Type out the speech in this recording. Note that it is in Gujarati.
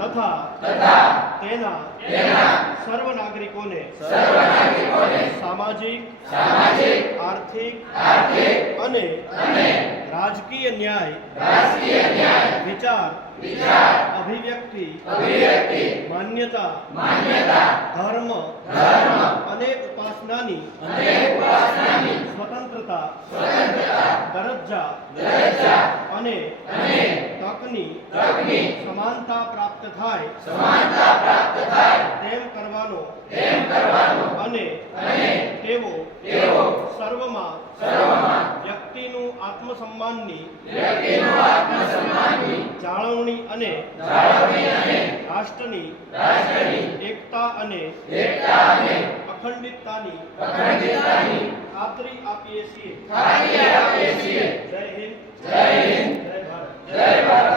તથા તેના સર્વ નાગરિકોને સામાજિક આર્થિક અને રાજકીય ન્યાય વિચાર અભિવ્યક્તિ માન્યતા ધર્મ અને ઉપાસનાની સ્વતંત્રતા દરજ્જા અને તકની સમાનતા પ્રાપ્ત થાય તેમ કરવાનો અને તેઓ સર્વમાં વ્યક્તિનું આત્મસન્માનની જાળવણી અને રાષ્ટ્રની એકતા અને અખંડિતતાની ખાતરી આપીએ છીએ. જય હિન્દ, જય ભારત.